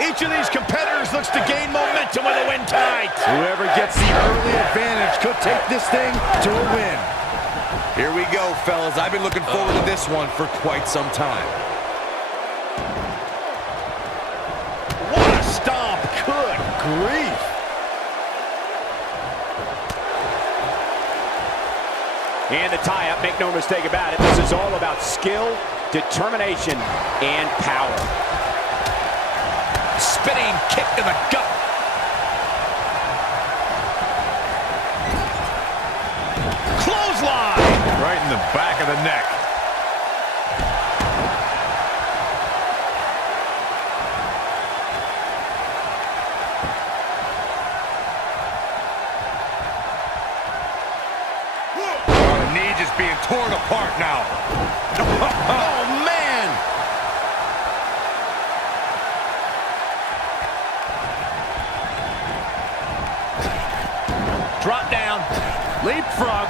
Each of these competitors looks to gain momentum with a win tonight. Whoever gets the early advantage could take this thing to a win. Here we go, fellas. I've been looking forward to this one for quite some time. What a stomp. Good grief. And the tie-up, make no mistake about it, this is all about skill, determination, and power. Spinning kick to the gut. Clothesline! Right in the back of the neck. Oh, knee just being torn apart now. Oh, man! Drop down. Leapfrog.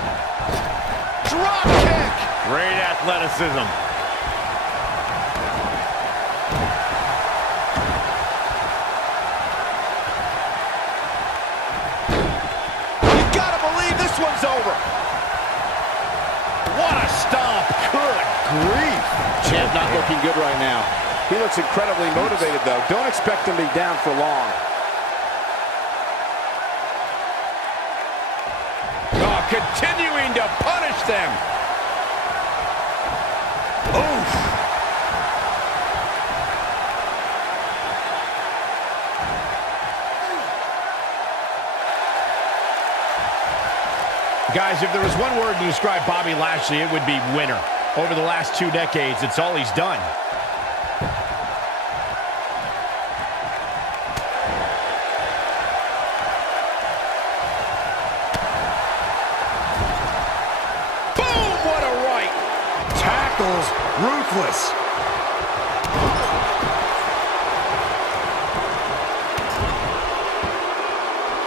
Drop kick! Great athleticism. You gotta believe this one's over. What a stomp. Good grief. Champ not looking good right now. He looks incredibly motivated, though. Don't expect him to be down for long. Oh, continuing to punish them. Oof. Guys, if there was one word to describe Bobby Lashley, it would be winner. Over the last 2 decades, it's all he's done. Boom! What a right! Tackles ruthless.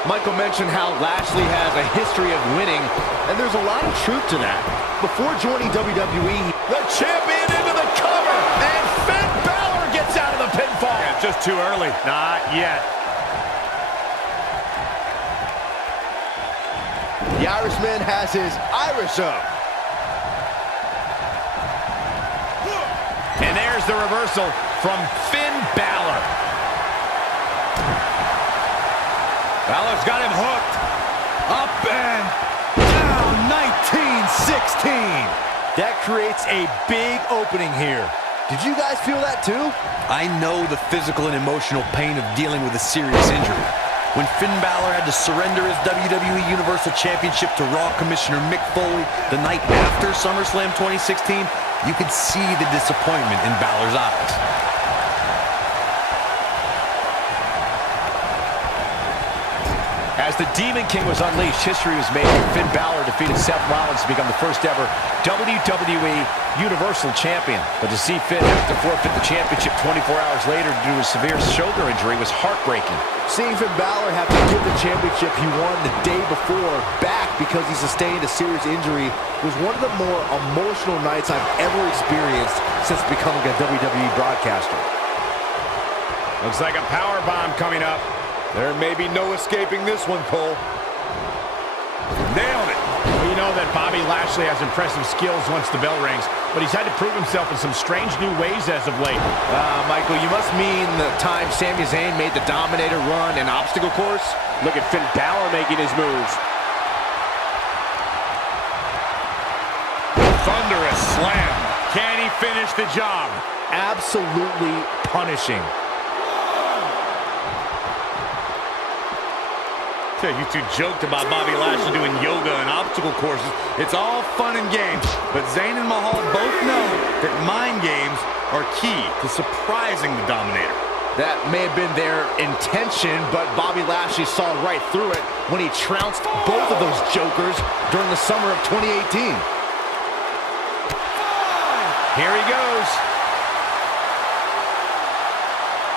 Michael mentioned how Lashley has a history of winning, and there's a lot of truth to that. Before joining WWE, The champion into the cover, and Finn Balor gets out of the pinfall. Yeah, just too early. Not yet. the Irishman has his Irish up. And there's the reversal from Finn Balor. Balor's got him hooked. Up and down, 1916. That creates a big opening here. Did you guys feel that too? I know the physical and emotional pain of dealing with a serious injury. When Finn Balor had to surrender his WWE Universal Championship to Raw Commissioner Mick Foley the night after SummerSlam 2016, you could see the disappointment in Balor's eyes. As the Demon King was unleashed, history was made when Finn Balor defeated Seth Rollins to become the first ever WWE Universal Champion. But to see Finn have to forfeit the championship 24 hours later due to a severe shoulder injury was heartbreaking. Seeing Finn Balor have to give the championship he won the day before back because he sustained a serious injury was one of the more emotional nights I've ever experienced since becoming a WWE broadcaster. Looks like a power bomb coming up. There may be no escaping this one, Cole. Nailed it. Well, you know that Bobby Lashley has impressive skills once the bell rings, but he's had to prove himself in some strange new ways as of late. Michael, you must mean the time Sami Zayn made the Dominator run an obstacle course? Look at Finn Balor making his moves. Thunderous slam. Can he finish the job? Absolutely punishing. You two joked about Bobby Lashley doing yoga and obstacle courses. It's all fun and games, but Zayn and Mahal both know that mind games are key to surprising the Dominator. That may have been their intention, but Bobby Lashley saw right through it when he trounced both of those jokers during the summer of 2018. Here he goes.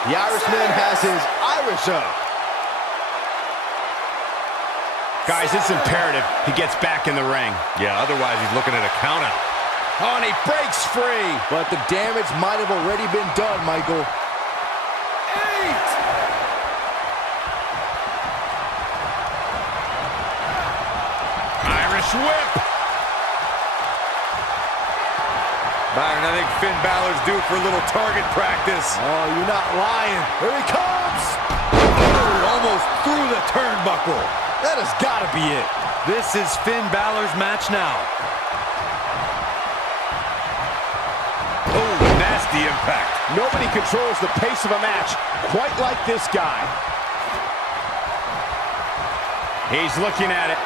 The Irishman has his Irish up. Guys, it's imperative he gets back in the ring. Yeah, otherwise he's looking at a countout. Oh, and he breaks free. But the damage might have already been done, Michael. 8. Irish whip. Byron, I think Finn Balor's due for a little target practice. Oh, you're not lying. Here he comes. Oh, almost through the turnbuckle. That has got to be it. This is Finn Balor's match now. Oh, nasty impact. Nobody controls the pace of a match quite like this guy. He's looking at it.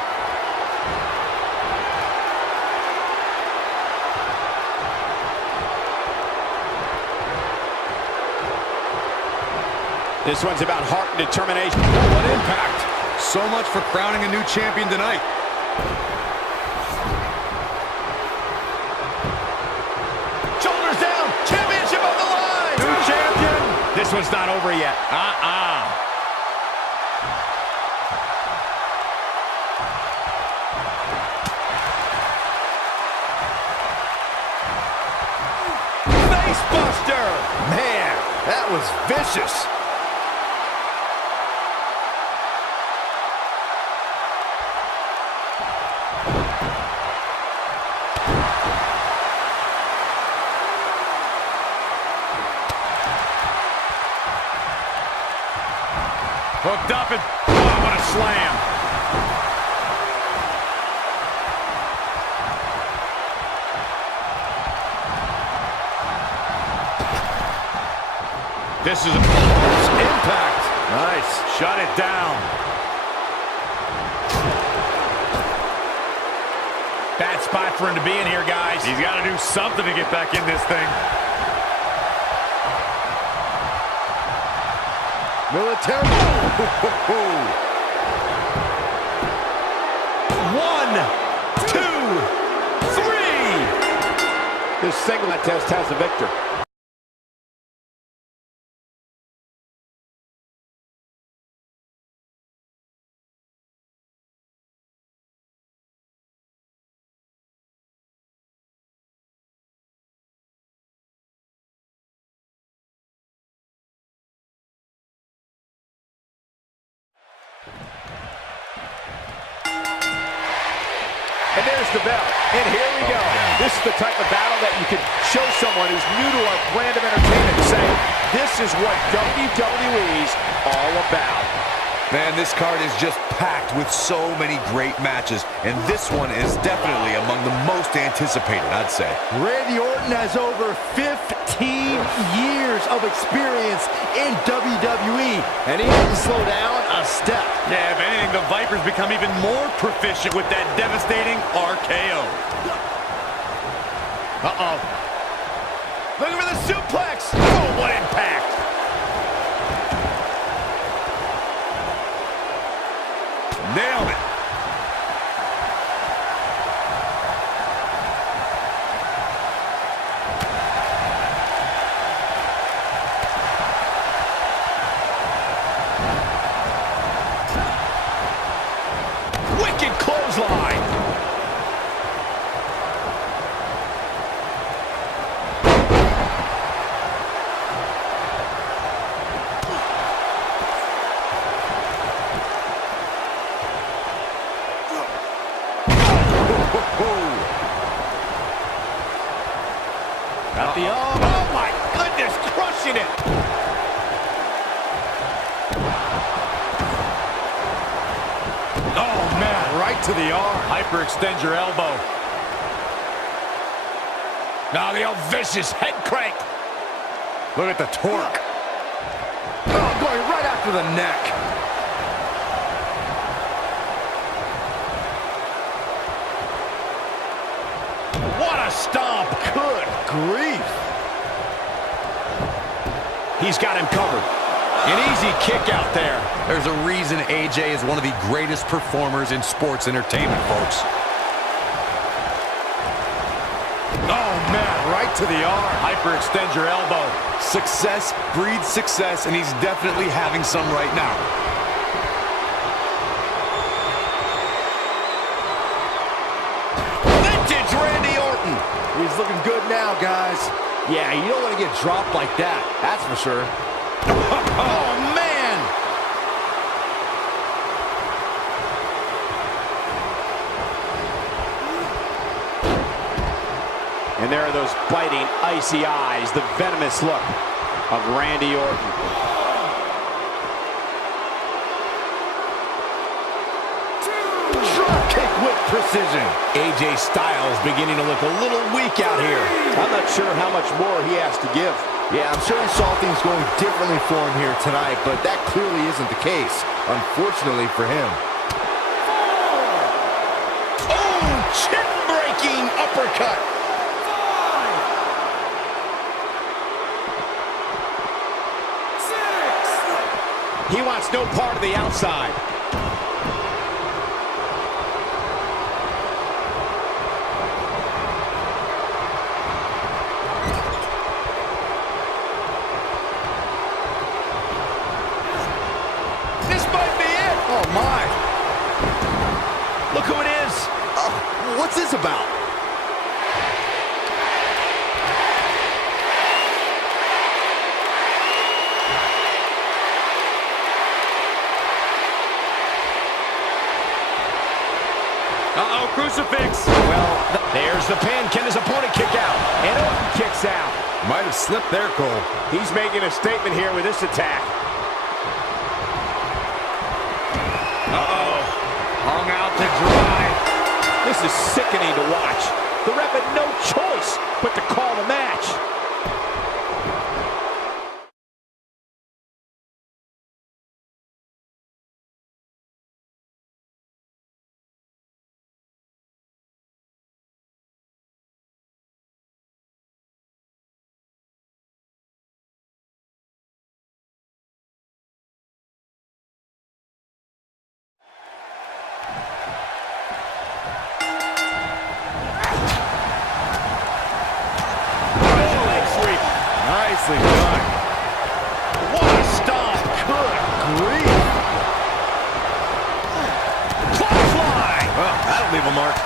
This one's about heart and determination. Oh, what impact. So much for crowning a new champion tonight. Shoulders down. Championship on the line. New champion. This one's not over yet. Facebuster. Man, that was vicious. Hooked up and, oh, what a slam. This is a impact. Nice. Shut it down. Bad spot for him to be in here, guys. He's got to do something to get back in this thing. Military. 1, 2, 3. This singlet test has the victor. And there's the bell. And here we go. This is the type of battle that you can show someone who's new to our brand of entertainment and say, this is what WWE's all about. Man, this card is just packed with so many great matches, and this one is definitely among the most anticipated, I'd say. Randy Orton has over 15 years of experience in WWE, and he doesn't slow down a step. Yeah, if anything, the Vipers become even more proficient with that devastating RKO. Uh-oh. Looking for the suplex. Oh, what impact. Nailed it. Wicked clothesline. Got the arm. Oh my goodness, crushing it. Oh man, right to the arm. Hyperextend your elbow. Now the old vicious head crank. Look at the torque. Oh, going right after the neck. What a stomp. Good grief. He's got him covered. An easy kick out there. There's a reason AJ is one of the greatest performers in sports entertainment, folks. Oh, man, right to the arm. Hyperextend your elbow. Success breeds success, and he's definitely having some right now. Vintage Randy Orton. He's looking good now, guys. Yeah, you don't want to get dropped like that. That's for sure. Oh, man. And there are those biting, icy eyes, the venomous look of Randy Orton. Drop kick with precision. AJ Styles beginning to look a little weak out here. I'm not sure how much more he has to give. Yeah, I'm sure he saw things going differently for him here tonight, but that clearly isn't the case, unfortunately for him. Oh, chin-breaking uppercut. He wants no part of the outside. This might be it. Oh, my. Look who it is. What's this about? Uh-oh, crucifix. Well, there's the pin. Can his opponent kick out? And Orton kicks out. Might have slipped there, Cole. He's making a statement here with this attack. Uh-oh. Hung out to dry. This is sickening to watch. The ref had no choice but to call the match. Nicely done. What a stomp. Good grief. Clothesline. Well, that'll leave a mark.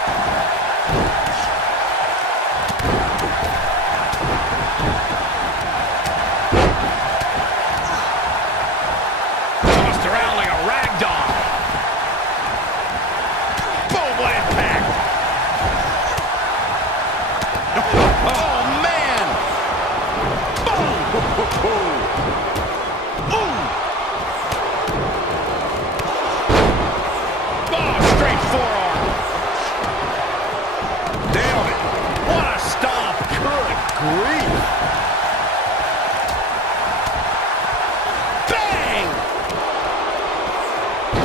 Tossed around like a rag doll. Boom, what impact. Oh, man. Boom. Ooh. Oh, straight forearm. Nailed it. What a stomp. Good grief. Bang!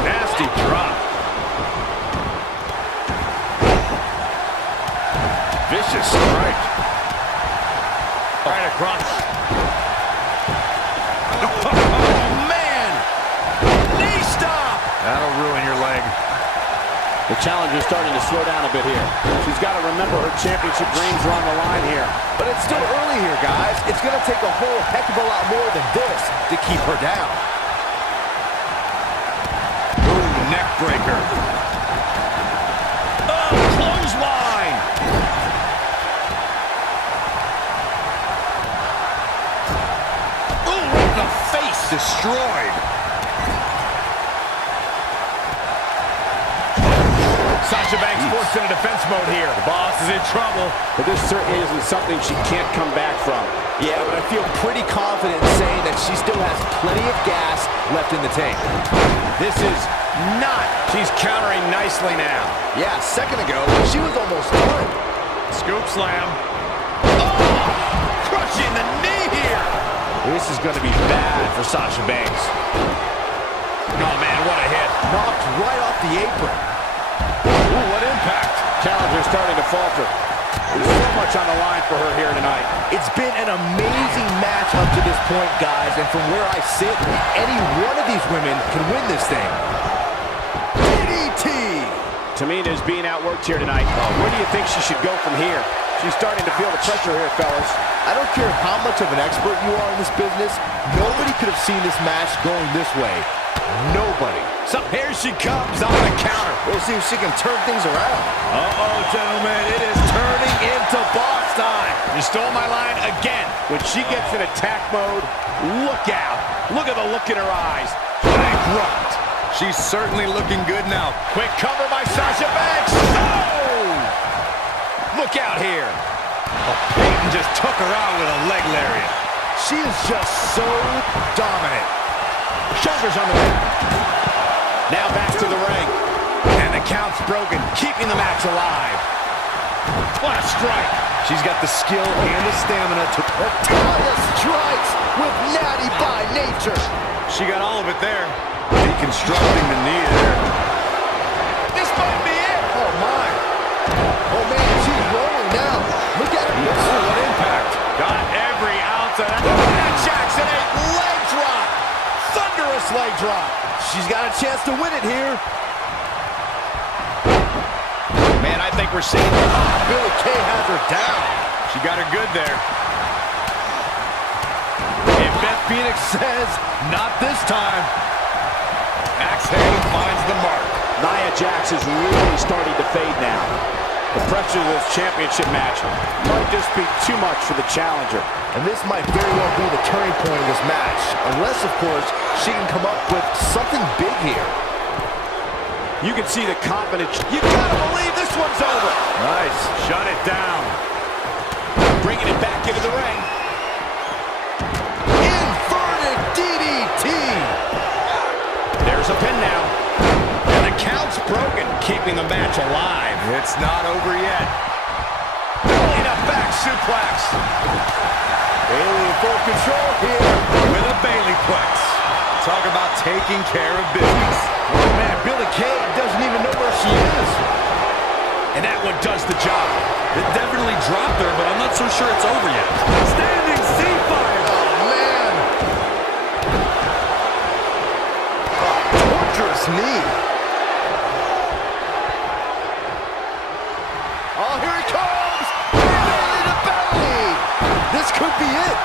Nasty drop. Vicious strike. Right across. Oh, man! Knee stop! That'll ruin your leg. The challenger's starting to slow down a bit here. She's got to remember her championship reigns are on the line here. But it's still early here, guys. It's going to take a whole heck of a lot more than this to keep her down. Ooh, neck breaker. Oh, clothesline! Ooh, right in the face! Destroyed. Sasha Banks forced into defense mode here. The boss is in trouble. But this certainly isn't something she can't come back from. Yeah, but I feel pretty confident in saying that she still has plenty of gas left in the tank. This is not. She's countering nicely now. Yeah, a second ago, she was almost done. Scoop slam. Oh, crushing the knee here. This is going to be bad for Sasha Banks. Oh, man, what a hit. Knocked right off the apron. Ooh, what impact. Challenger starting to falter. There's so much on the line for her here tonight. It's been an amazing match up to this point, guys, and from where I sit, any one of these women can win this thing. DDT! Tamina's being outworked here tonight. Where do you think she should go from here? She's starting to feel the pressure here, fellas. I don't care how much of an expert you are in this business, nobody could have seen this match going this way. Nobody. So here she comes on the counter. We'll see if she can turn things around. Uh-oh, gentlemen, it is turning into boss time. You stole my line again. When she gets in attack mode, look out. Look at the look in her eyes. Bankrupt. She's certainly looking good now. Quick cover by Sasha Banks. Oh! Look out here. Peyton just took her out with a leg lariat. She is just so dominant. Shoulders on the ring. Now back to the ring. And the count's broken, keeping the match alive. What a strike. She's got the skill and the stamina to... Natalia strikes with natty by nature. She got all of it there. Deconstructing the knee there. This might be it. Oh, my. Oh, man, she's rolling now. Look at her. Oh, what impact. Got every ounce of that. Jackson, a leg drop. Thunderous leg drop. She's got a chance to win it here. Man, I think we're seeing Billy Kay has her down. She got her good there. And Beth Phoenix says, not this time. Axe hand finds the mark. Nia Jax is really starting to fade now. The pressure of this championship match might just be too much for the challenger. And this might very well be the turning point of this match. Unless, of course, she can come up with something big here. You can see the confidence. You gotta believe this one's over. Nice. Shut it down. Bringing it back into the ring. Inverted DDT. There's a pin now. And the count's broken, keeping the match alive. It's not over yet. Pulling a back suplex. Bayley in full control here. With a Bayleyplex. Talk about taking care of business. Oh, man, Billy Kay doesn't even know where she is. And that one does the job. It definitely dropped her, but I'm not so sure it's over yet. Standing C5. Oh, man. Oh, torturous knee. Oh, here it comes. Belly to belly. This could be it.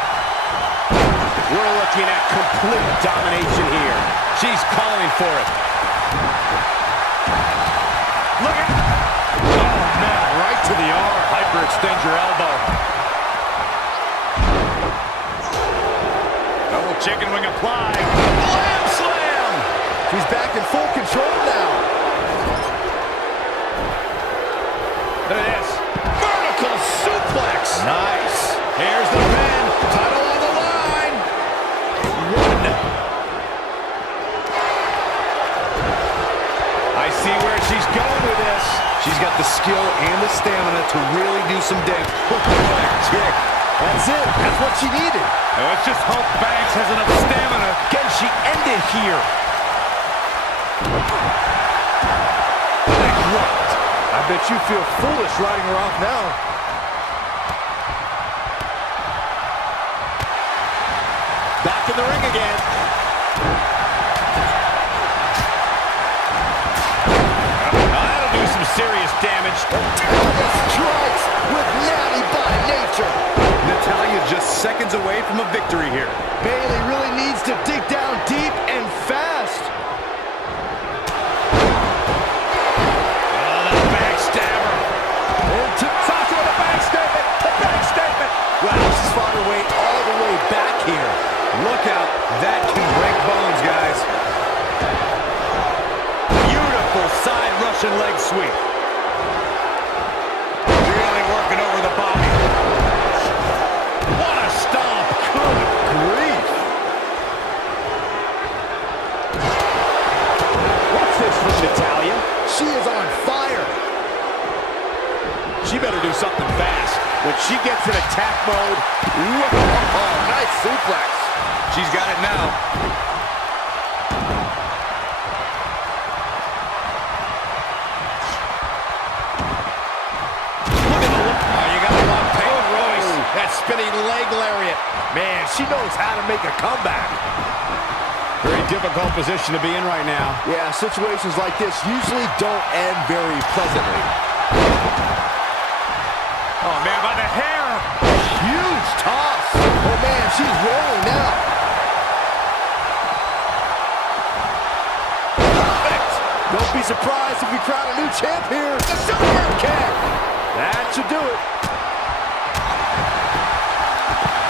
We're looking at complete domination here. She's calling for it. Look at... Oh, man, right to the arm. Hyperextend your elbow. Double chicken wing applied. Slam slam. She's back in full control now. Look at this. Vertical suplex. Nice. Here's the pin. Title on the line. One. I see where she's going with this. She's got the skill and the stamina to really do some damage. Kick. That's it. That's what she needed. Now let's just hope Banks has enough stamina. Can she end it here? I bet you feel foolish riding her off now. Back in the ring again. That'll do some serious damage. Natalia strikes with natty by nature. Natalya just seconds away from a victory here. Bayley really needs to dig down deep and fast. Oh, the backstabber. Into Sasha with a back statement. The back statement. Wow, she's fought her way all the way back here. Look out. That can break bones, guys. Beautiful side Russian leg sweep. Really working over the body. What a stomp. Good grief. What's this from Natalya? She is on fire. She better do something fast. When she gets in attack mode, Oh, nice suplex. She's got it now. look at the look. Oh, you got to love Peyton Royce. Oh. That spinning leg lariat. Man, she knows how to make a comeback. Very difficult position to be in right now. Yeah, situations like this usually don't end very pleasantly. Oh, man, by the hair. Huge toss. Oh, man, she's rolling now. Perfect. Don't be surprised if we crown a new champ here. The super kick. That should do it.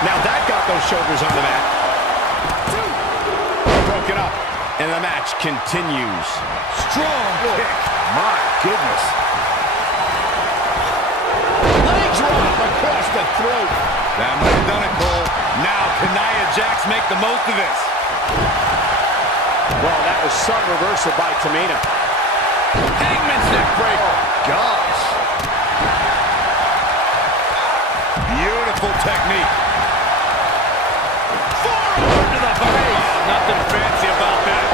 Now that got those shoulders on the mat. Broken up, and the match continues. Strong kick. My goodness. Leg drop across the throat. That might have done it, Cole. Now, can Nia Jax make the most of this? Well, that was some reversal by Tamina. Hangman's neck breaker. Gosh. Beautiful technique. Forward to the face. Nothing fancy about that.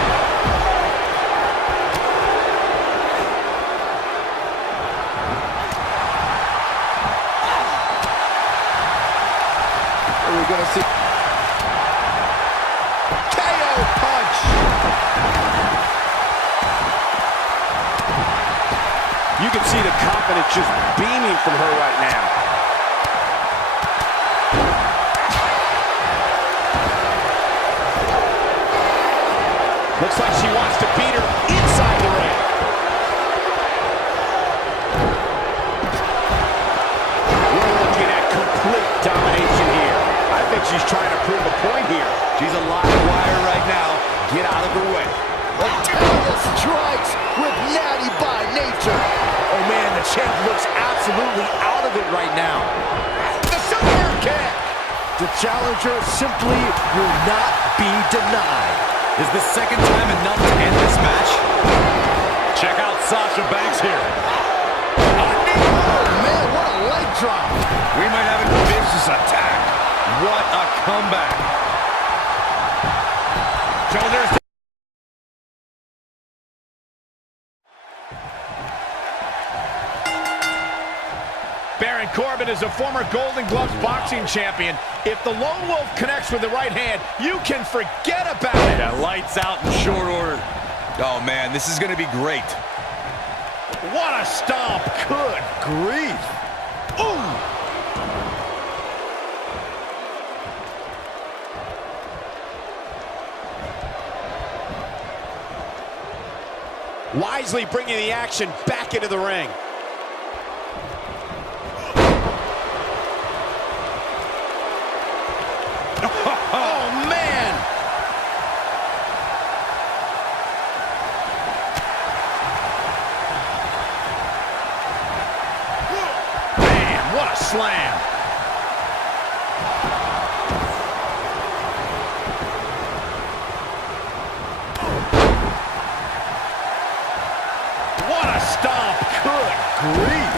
We're going to see KO punch. You can see the confidence just beaming from her right now. Looks like she wants to beat her inside the ring. We're looking at complete domination here. I think she's trying to prove a point here. She's a live wire right now. Get out of her way. Natalia strikes with natty by nature. Oh man, the champ looks absolutely out of it right now. The super kick. The challenger simply will not be denied. Is the second time enough to end this match? Check out Sasha Banks here. Oh man, what a leg drop. We might have a vicious attack. What a comeback. Shoulders. Baron Corbin is a former Golden Gloves boxing champion. If the Lone Wolf connects with the right hand, you can forget about it. Yeah, lights out in short order. Oh, man, this is going to be great. What a stomp. Good grief. Ooh. Wisely bringing the action back into the ring. Oh, man! Man, what a slam. What a stomp. Good grief.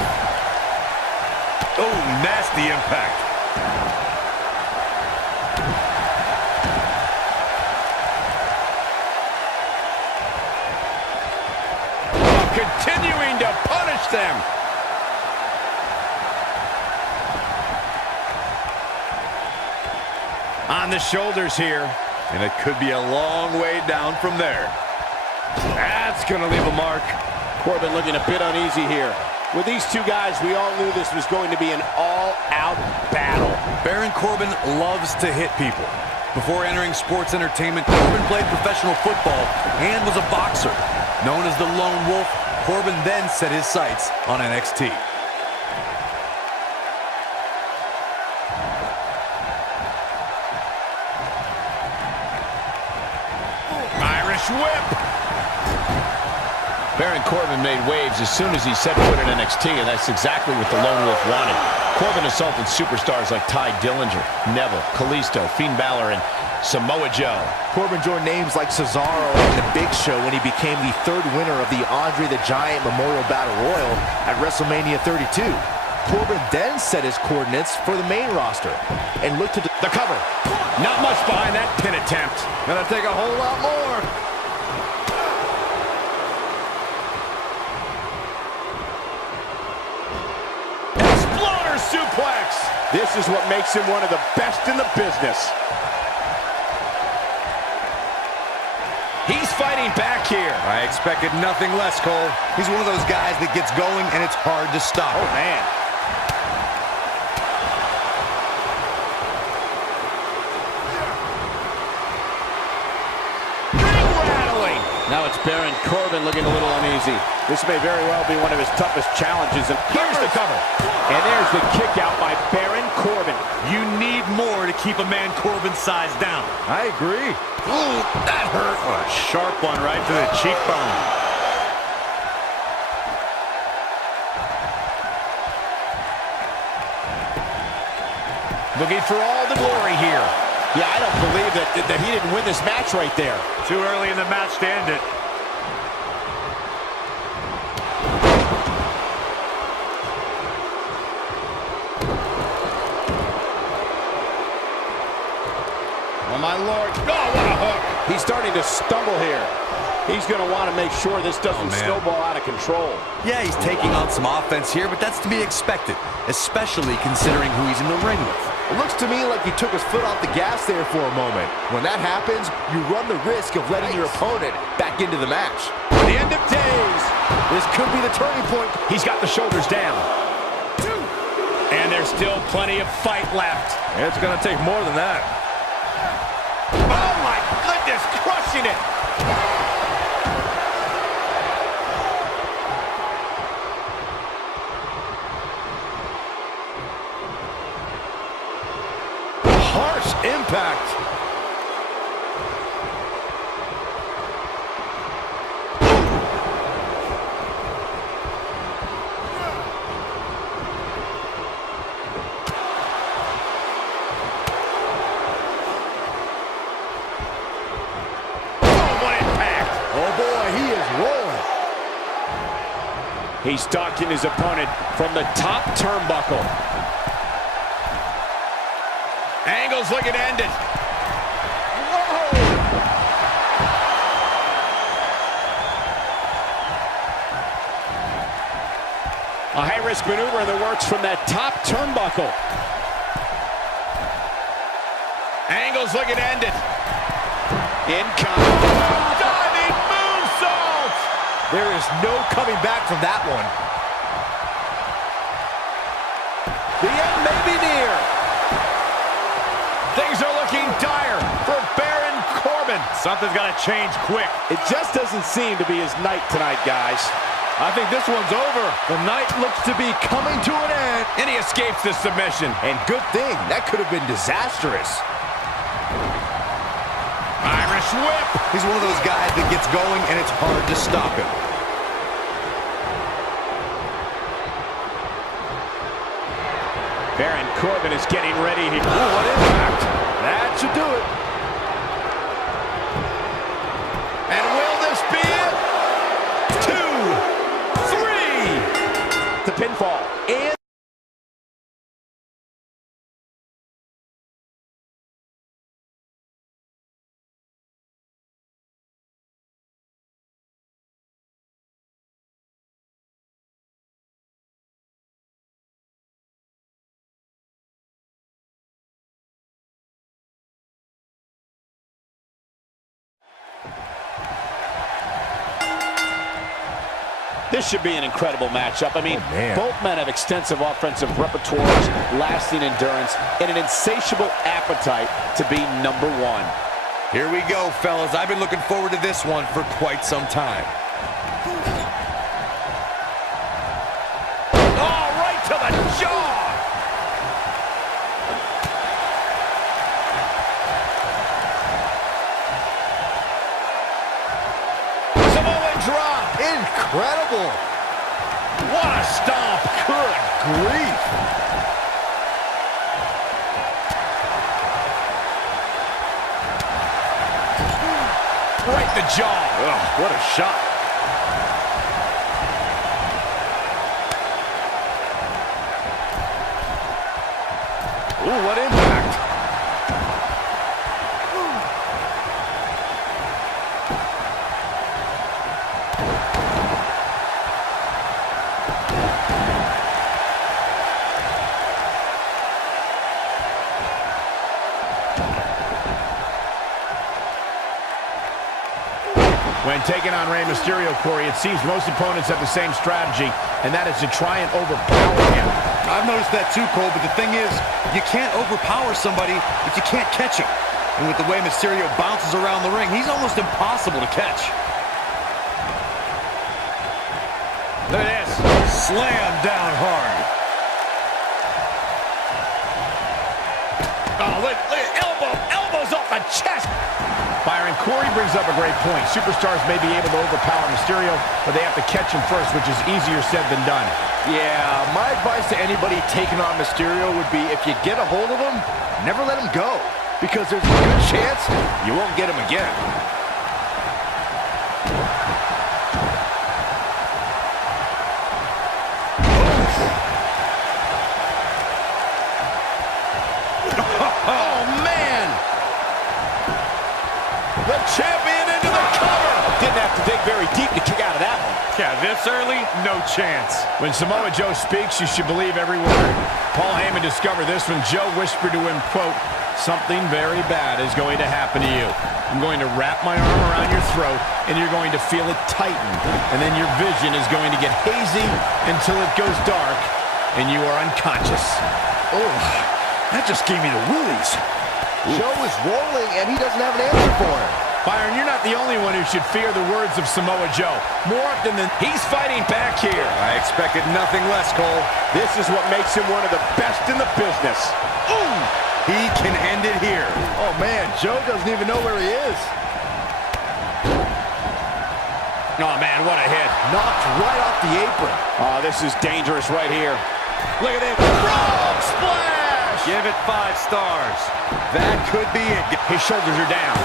Oh, nasty impact. Continuing to punish them. On the shoulders here. And it could be a long way down from there. That's going to leave a mark. Corbin looking a bit uneasy here. With these two guys, we all knew this was going to be an all-out battle. Baron Corbin loves to hit people. Before entering sports entertainment, Corbin played professional football and was a boxer. Known as the Lone Wolf, Corbin then set his sights on NXT. Irish whip. Baron Corbin made waves as soon as he set foot in NXT, and that's exactly what the Lone Wolf wanted. Corbin assaulted superstars like Ty Dillinger, Neville, Kalisto, Finn Balor, and Samoa Joe. Corbin joined names like Cesaro and The Big Show when he became the third winner of the Andre the Giant Memorial Battle Royal at Wrestlemania 32. Corbin then set his coordinates for the main roster and looked to The cover. Not much behind that pin attempt. Gonna take a whole lot more. Exploder suplex. This is what makes him one of the best in the business. He's fighting back here. I expected nothing less, Cole. He's one of those guys that gets going and it's hard to stop. Oh, man. Ring-rattling. Now it's Baron Corbin looking a little uneasy. This may very well be one of his toughest challenges. And Here's the cover. And there's the kick out by Baron Corbin. You need more to keep a man Corbin's size down. I agree. Ooh, that hurt. Oh, a sharp one right to the cheekbone. Looking for all the glory here. Yeah, I don't believe that he didn't win this match right there. Too early in the match to end it. Oh, my Lord. Oh, what a hook. He's starting to stumble here. He's going to want to make sure this doesn't snowball out of control. Yeah, he's taking on some offense here, but that's to be expected, especially considering who he's in the ring with. It looks to me like he took his foot off the gas there for a moment. When that happens, you run the risk of letting your opponent back into the match. The end of days. This could be the turning point. He's got the shoulders down. And there's still plenty of fight left. It's going to take more than that. Oh, my goodness, crushing it. Harsh impact. He's stalking his opponent from the top turnbuckle. Angle's looking to end it. Whoa! A high-risk maneuver in the works from that top turnbuckle. Angle's looking to end it. Incoming. Diving moonsault! There is no coming back from that one. The end may be near. Things are looking dire for Baron Corbin. Something's got to change quick. It just doesn't seem to be his night tonight, guys. I think this one's over. The night looks to be coming to an end. And he escapes this submission. And good thing, that could have been disastrous. Irish whip. He's one of those guys that gets going and it's hard to stop him. Baron Corbin is getting ready. Ooh, what impact. That should do it. And will this be it? 2, 3. The pinfall. And this should be an incredible matchup. I mean, both men have extensive offensive repertoires, lasting endurance, and an insatiable appetite to be number one. Here we go, fellas. I've been looking forward to this one for quite some time. Oh, right to the jaw! Samoan drop! Incredible. What a stomp! Good grief! Right the jaw! Oh, what a shot. Ooh, what impact! When taking on Rey Mysterio, Corey, it seems most opponents have the same strategy, and that is to try and overpower him. I've noticed that too, Cole, but the thing is, you can't overpower somebody if you can't catch him. And with the way Mysterio bounces around the ring, he's almost impossible to catch. Look at this. Slam down hard. Oh, look, elbows off the chest. Byron Corey brings up a great point. Superstars may be able to overpower Mysterio, but they have to catch him first, which is easier said than done. Yeah, my advice to anybody taking on Mysterio would be if you get a hold of him, never let him go, because there's a good chance you won't get him again. Oh, man! The champion into the cover! Didn't have to dig very deep to kick out of that one. Yeah, this early, no chance. When Samoa Joe speaks, you should believe every word. Paul Heyman discovered this when Joe whispered to him, quote, "Something very bad is going to happen to you. I'm going to wrap my arm around your throat, and you're going to feel it tighten. And then your vision is going to get hazy until it goes dark, and you are unconscious." Oh, that just gave me the willies. Joe is rolling, and he doesn't have an answer for him. Byron, you're not the only one who should fear the words of Samoa Joe. More often than he's fighting back here. I expected nothing less, Cole. This is what makes him one of the best in the business. Ooh! He can end it here. Oh, man, Joe doesn't even know where he is. Oh, man, what a hit. Knocked right off the apron. Oh, this is dangerous right here. Look at this. Frog splash! Give it 5 stars. That could be it. His shoulders are down.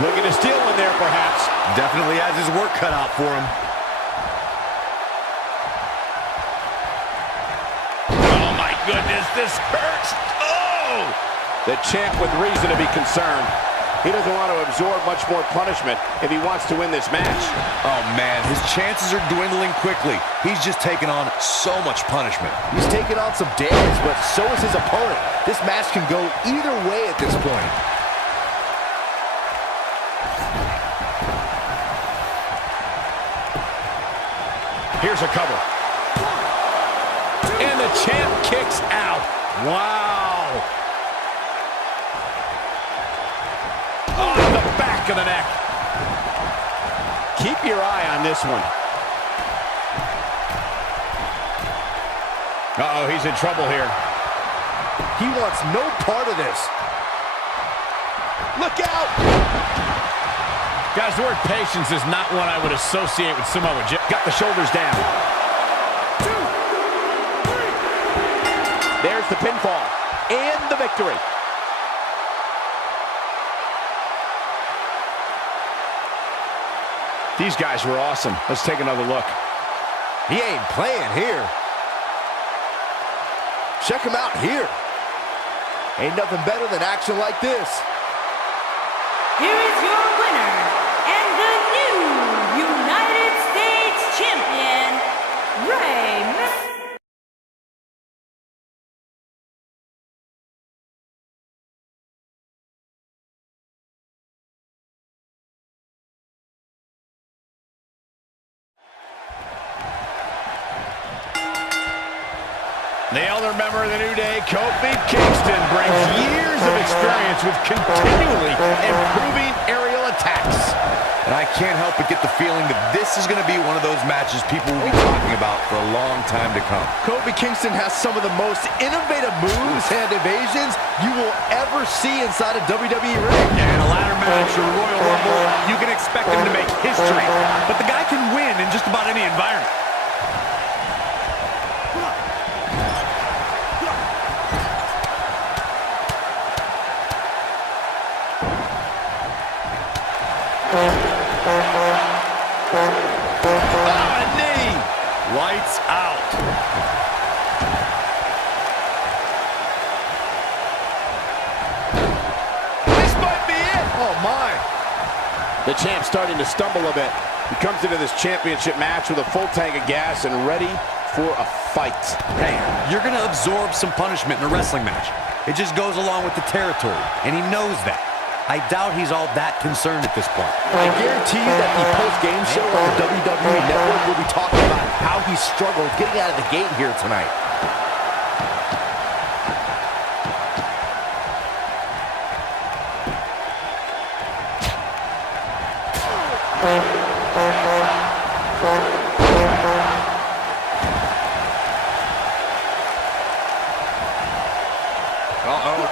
Looking to steal one there, perhaps. Definitely has his work cut out for him. Oh, my goodness, this hurts. Oh! The champ with reason to be concerned. He doesn't want to absorb much more punishment if he wants to win this match. Oh, man, his chances are dwindling quickly. He's just taken on so much punishment. He's taken on some damage, but so is his opponent. This match can go either way at this point. Here's a cover. And the champ kicks out. Wow. Oh, the back of the neck. Keep your eye on this one. Uh-oh, he's in trouble here. He wants no part of this. Look out! Guys, the word patience is not one I would associate with Samoa Joe. Got the shoulders down. 2, 3. There's the pinfall and the victory. These guys were awesome. Let's take another look. He ain't playing here. Check him out here. Ain't nothing better than action like this. Here is your winner, and the new United States Champion, Rey Mysterio. The elder member of the New Day, Kofi Kingston, brings years of experience with continually improving aerial attacks. And I can't help but get the feeling that this is going to be one of those matches people will be talking about for a long time to come. Kofi Kingston has some of the most innovative moves and evasions you will ever see inside a WWE ring. Yeah, in a ladder match or Royal Rumble, you can expect him to make history. But the guy can win in just about any environment. Oh, a knee! Lights out. This might be it! Oh, my. The champ's starting to stumble a bit. He comes into this championship match with a full tank of gas and ready for a fight. Hey, you're going to absorb some punishment in a wrestling match. It just goes along with the territory, and he knows that. I doubt he's all that concerned at this point. I guarantee you that the post-game show on the WWE Network will be talking about how he struggled getting out of the gate here tonight. Uh-oh.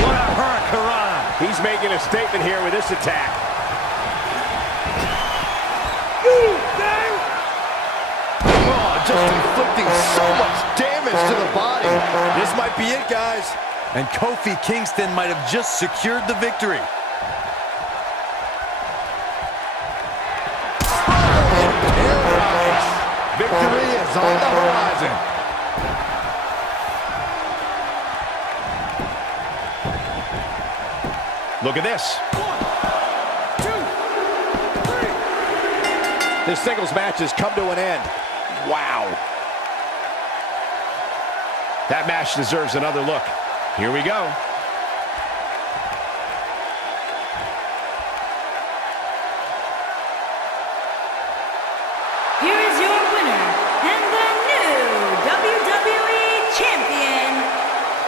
What a hurricanrana. He's made making a statement here with this attack. Oh, just inflicting so much damage to the body. This might be it, guys. And Kofi Kingston might have just secured the victory. Victory is on the horizon. Look at this. 1, 2, 3. This singles match has come to an end. Wow. That match deserves another look. Here we go. Here is your winner and the new WWE Champion,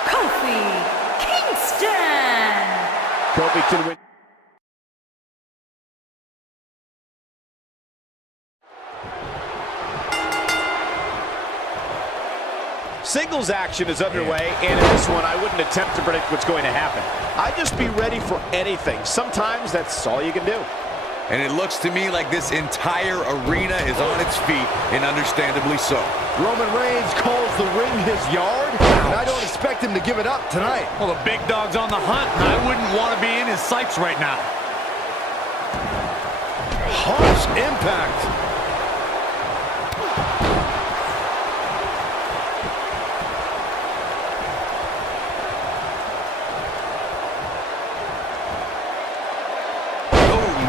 Kofi Kingston. Kofi to the win. Singles action is underway, and in this one, I wouldn't attempt to predict what's going to happen. I'd just be ready for anything. Sometimes that's all you can do. And it looks to me like this entire arena is on its feet, and understandably so. Roman Reigns calls the ring his yard, and I don't expect him to give it up tonight. Well, the big dog's on the hunt, and I wouldn't want to be in his sights right now. Harsh impact.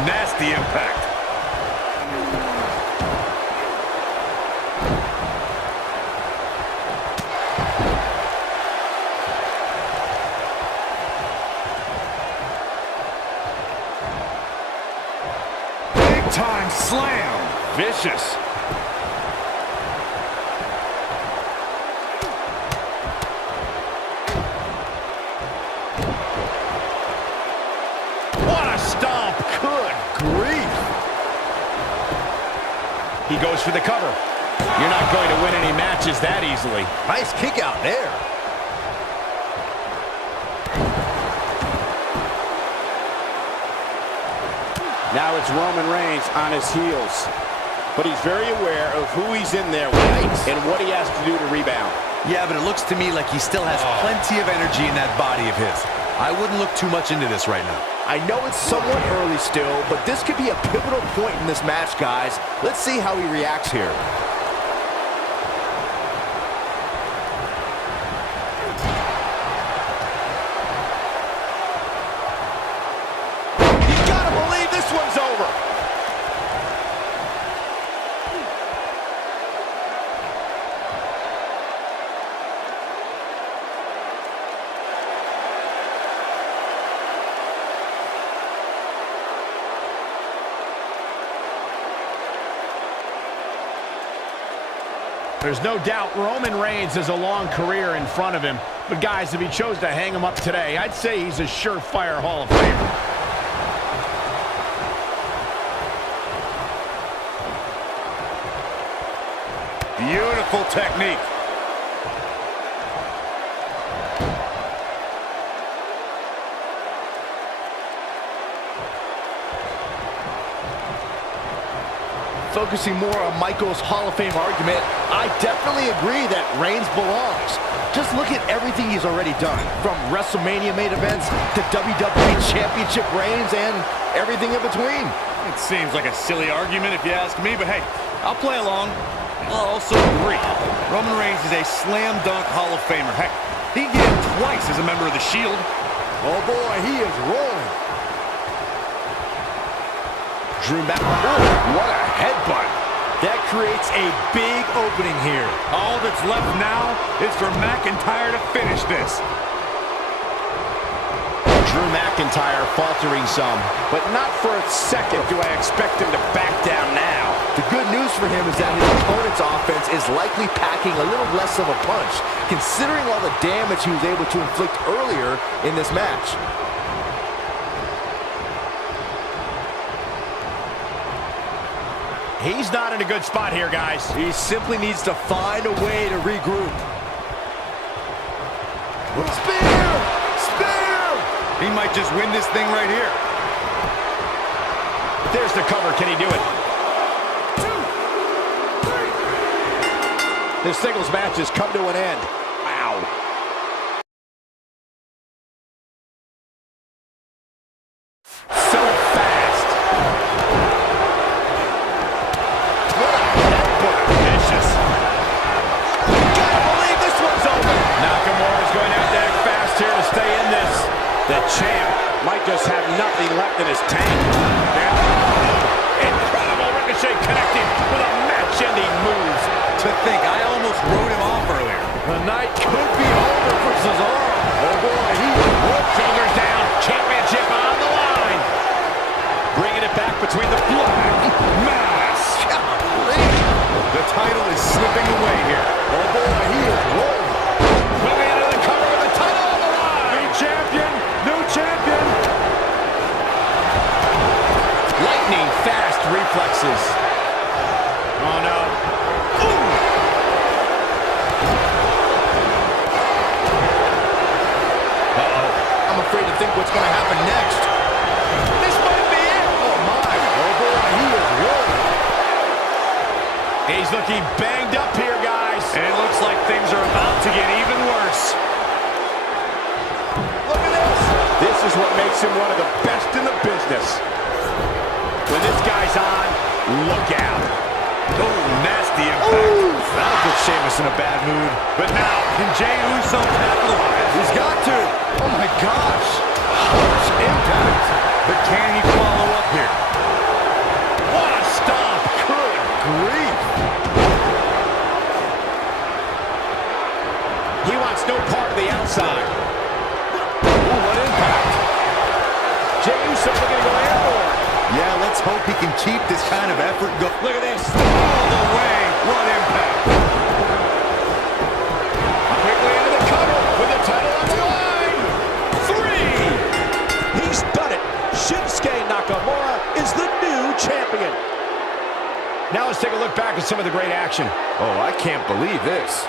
Nasty impact. Big time slam. Vicious. What a stomp. Good grief. He goes for the cover. You're not going to win any matches that easily. Nice kick out there. Now it's Roman Reigns on his heels. But he's very aware of who he's in there with and what he has to do to rebound. Yeah, but it looks to me like he still has plenty of energy in that body of his. I wouldn't look too much into this right now. I know it's somewhat early still, but this could be a pivotal point in this match, guys. Let's see how he reacts here. You gotta believe this one's over. There's no doubt Roman Reigns has a long career in front of him. But guys, if he chose to hang him up today, I'd say he's a surefire Hall of Famer. Beautiful technique. Focusing more on Michael's Hall of Fame argument, I definitely agree that Reigns belongs. Just look at everything he's already done, from WrestleMania main events to WWE Championship reigns and everything in between. It seems like a silly argument if you ask me, but hey, I'll play along. I'll also agree. Roman Reigns is a slam dunk Hall of Famer. Heck, he did it twice as a member of the Shield. Oh boy, he is rolling. Drew McIntyre. What a headbutt. That creates a big opening here. All that's left now is for McIntyre to finish this. Drew McIntyre faltering some, but not for a second do I expect him to back down now. The good news for him is that his opponent's offense is likely packing a little less of a punch, considering all the damage he was able to inflict earlier in this match. He's not in a good spot here, guys. He simply needs to find a way to regroup. Spear! Spear! He might just win this thing right here. There's the cover. Can he do it? This singles match has come to an end. Wow. So fast. What a headbutt. Vicious. Gotta believe this one's over. Nakamura's going to have to act fast here to stay in this. The champ might just have nothing left in his tank. Incredible ricochet connecting with a match-ending move. To think, I almost wrote him off earlier. The night could be over for Cesaro. Oh boy, he will. Shoulders down, championship on the line. Bringing it back between the flag. Mass. The title is slipping away here. Oh boy, he is rolling. Moving into the cover with the title on the line. New champion, new champion. Lightning fast reflexes. Oh no. I'm afraid to think what's going to happen next. This might be it. Oh, my. Oh, boy, he is rolling. He's looking banged up here, guys. And it looks like things are about to get even worse. Look at this. This is what makes him one of the best in the business. When this guy's on, look out. Oh, nasty impact. That'll put Sheamus in a bad mood. But now, can Jey Uso capitalize? He's got to. Oh, my gosh. Harsh impact. But can he follow up here? What a stomp. Good grief. He wants no part of the outside. Ooh, what impact. Jey Uso looking to go airborne. Yeah, let's hope he can keep this kind of effort going. Look at this. All the way. What impact. Quickly into the cover with the title on the line. 3. He's done it. Shinsuke Nakamura is the new champion. Now let's take a look back at some of the great action. Oh, I can't believe this.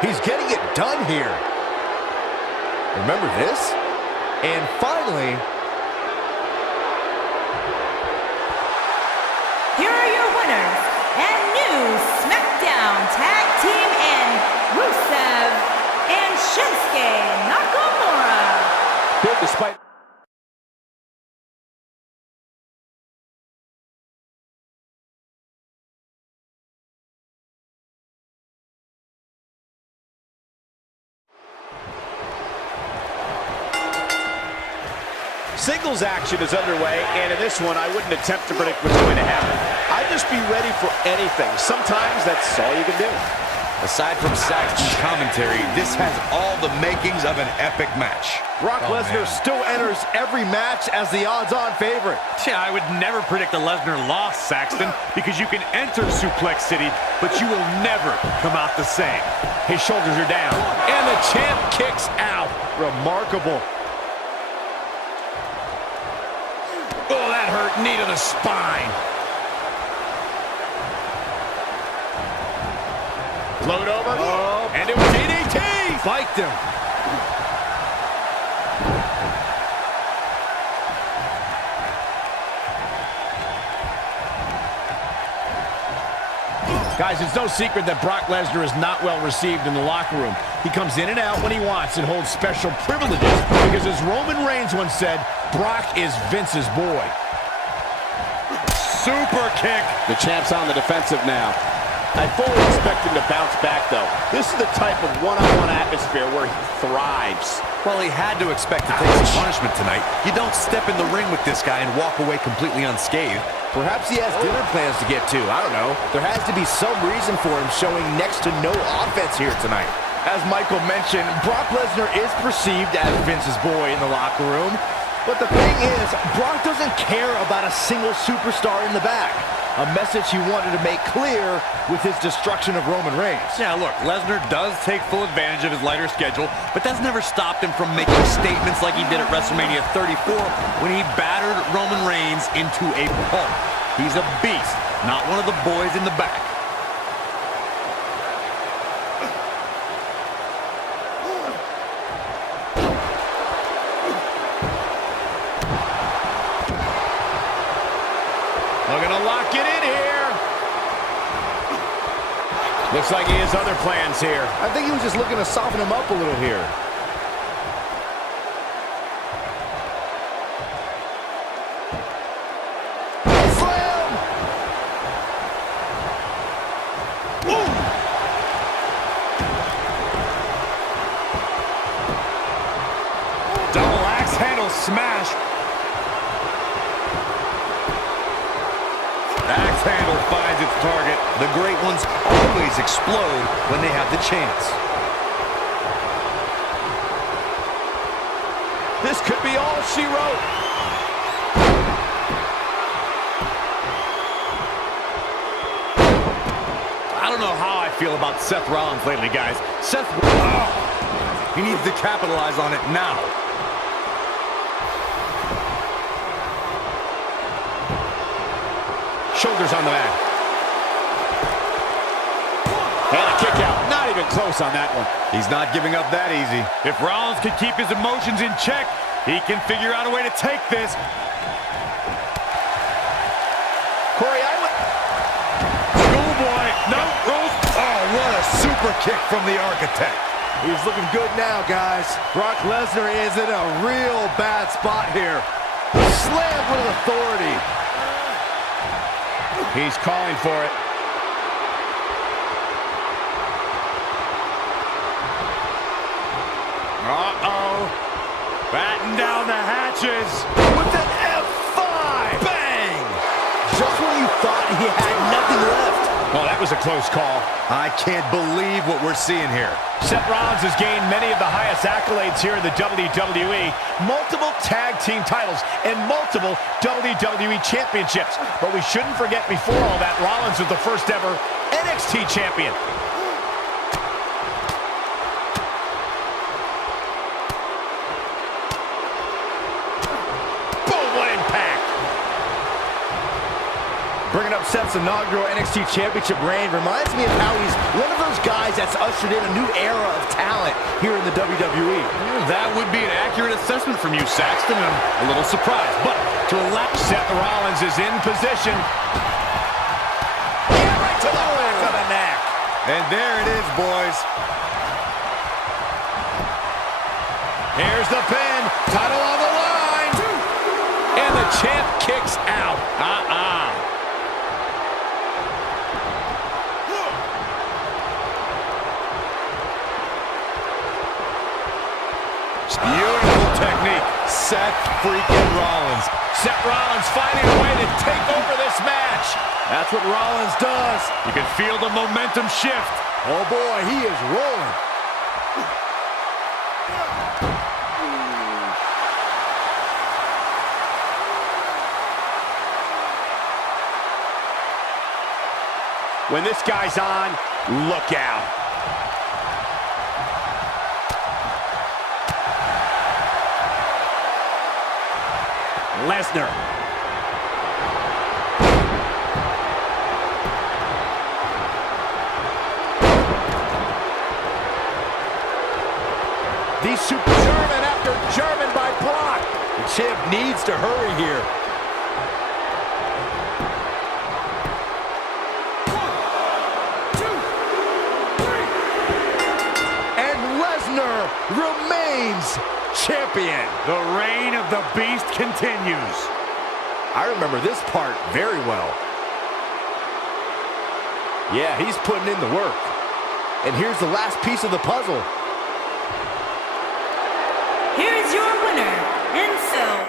He's getting it done here. Remember this? And finally... Here are your winners and new SmackDown Tag Team in Rusev and Shinsuke Nakamura. Good despite... Singles action is underway, and in this one, I wouldn't attempt to predict what's going to happen. I'd just be ready for anything. Sometimes that's all you can do. Aside from Saxton's commentary, this has all the makings of an epic match. Brock Lesnar still enters every match as the odds-on favorite. Yeah, I would never predict a Lesnar loss, Saxton, because you can enter Suplex City, but you will never come out the same. His shoulders are down, and the champ kicks out. Remarkable. Oh, that hurt. Knee to the spine. Float over. Oh. And it was DDT. Spiked him. Guys, it's no secret that Brock Lesnar is not well received in the locker room. He comes in and out when he wants and holds special privileges because, as Roman Reigns once said, Brock is Vince's boy. Super kick. The champ's on the defensive now. I fully expect him to bounce back, though. This is the type of one-on-one atmosphere where he thrives. Well, he had to expect to take some punishment tonight. You don't step in the ring with this guy and walk away completely unscathed. Perhaps he has dinner plans to get to. I don't know. There has to be some reason for him showing next to no offense here tonight. As Michael mentioned, Brock Lesnar is perceived as Vince's boy in the locker room. But the thing is, Brock doesn't care about a single superstar in the back. A message he wanted to make clear with his destruction of Roman Reigns. Yeah, look, Lesnar does take full advantage of his lighter schedule, but that's never stopped him from making statements like he did at WrestleMania 34 when he battered Roman Reigns into a pulp. He's a beast, not one of the boys in the back. Looks like he has other plans here. I think he was just looking to soften him up a little here. Slam! Woo! Double axe handle smash. Axe handle finds its target. The great ones always explode when they have the chance. This could be all she wrote. I don't know how I feel about Seth Rollins lately, guys. He needs to capitalize on it now. Shoulders on the mat. And a kick out. Not even close on that one. He's not giving up that easy. If Rollins can keep his emotions in check, he can figure out a way to take this. Corey, I would... Schoolboy. No. Rose. Oh, what a super kick from the Architect. He's looking good now, guys. Brock Lesnar is in a real bad spot here. Slammed with authority. He's calling for it. Uh-oh. Batten down the hatches. With an F5. Bang! Just when you thought he had nothing left. Oh, that was a close call. I can't believe what we're seeing here. Seth Rollins has gained many of the highest accolades here in the WWE, multiple tag team titles, and multiple WWE championships. But we shouldn't forget before all that, Rollins was the first ever NXT champion. Boom, what impact! Bringing up Seth's inaugural NXT Championship reign reminds me of how he's one of those guys that's ushered in a new era of talent here in the WWE. That would be an accurate assessment from you, Saxton. I'm a little surprised, but to allow... Seth Rollins is in position. Yeah, right to the back of the neck. And there it is, boys. Here's the pin. Title on the line. And the champ kicks out. Beautiful technique. Seth freaking Rollins. Seth Rollins finding a way to take over this match. That's what Rollins does. You can feel the momentum shift. Oh boy, he is rolling. When this guy's on, look out. Lesnar. These super German after German by Brock. The champ needs to hurry here. Lesnar remains champion. The reign of the Beast continues. I remember this part very well. Yeah, he's putting in the work. And here's the last piece of the puzzle. Here's your winner, Enzo.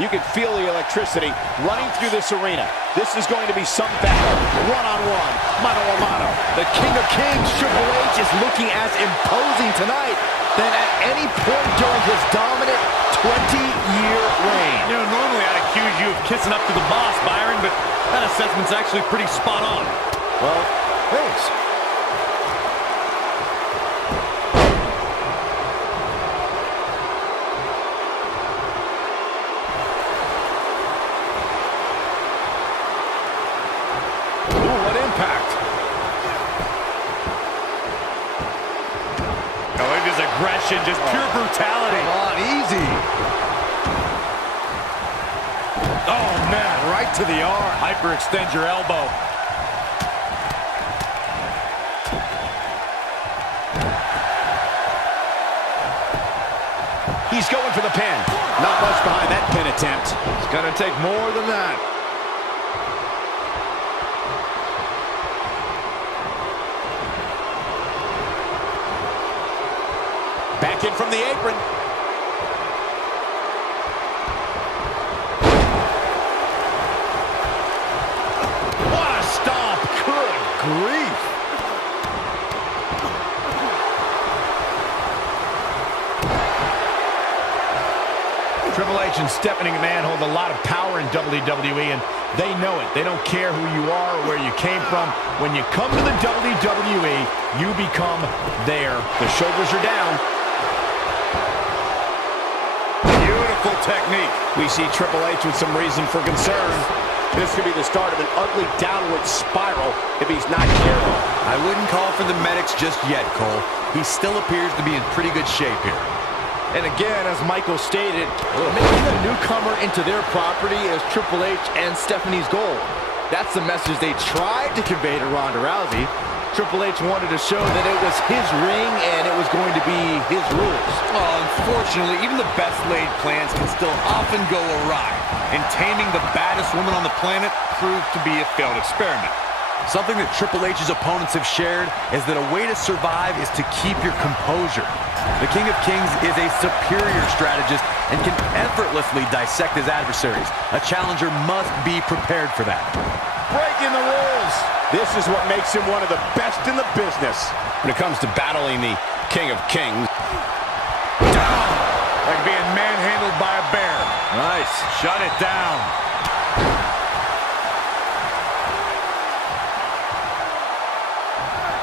You can feel the electricity running through this arena. This is going to be some battle, one-on-one, mano-a-mano. The King of Kings, Triple H, is looking as imposing tonight than at any point during his dominant 20-year reign. You know, normally I'd accuse you of kissing up to the boss, Byron, but that assessment's actually pretty spot on. Well, thanks. aggression, just pure brutality. Come on, easy. Oh, man. Right to the arm. Hyperextend your elbow. He's going for the pin. Not much behind that pin attempt. It's going to take more than that. Back in from the apron. What a stomp. Good grief. Triple H and Stephanie McMahon hold a lot of power in WWE, and they know it. They don't care who you are or where you came from. When you come to the WWE, you become there. The shoulders are down. Beautiful technique. We see Triple H with some reason for concern. This could be the start of an ugly downward spiral if he's not careful. I wouldn't call for the medics just yet, Cole. He still appears to be in pretty good shape here. And again, as Michael stated, making a newcomer into their property is Triple H and Stephanie's goal. That's the message they tried to convey to Ronda Rousey. Triple H wanted to show that it was his ring and it was going to be his rules. Well, unfortunately, even the best laid plans can still often go awry. And taming the baddest woman on the planet proved to be a failed experiment. Something that Triple H's opponents have shared is that a way to survive is to keep your composure. The King of Kings is a superior strategist and can effortlessly dissect his adversaries. A challenger must be prepared for that. Breaking the rules. This is what makes him one of the best in the business. When it comes to battling the King of Kings. Down. Like being manhandled by a bear. Nice. Shut it down.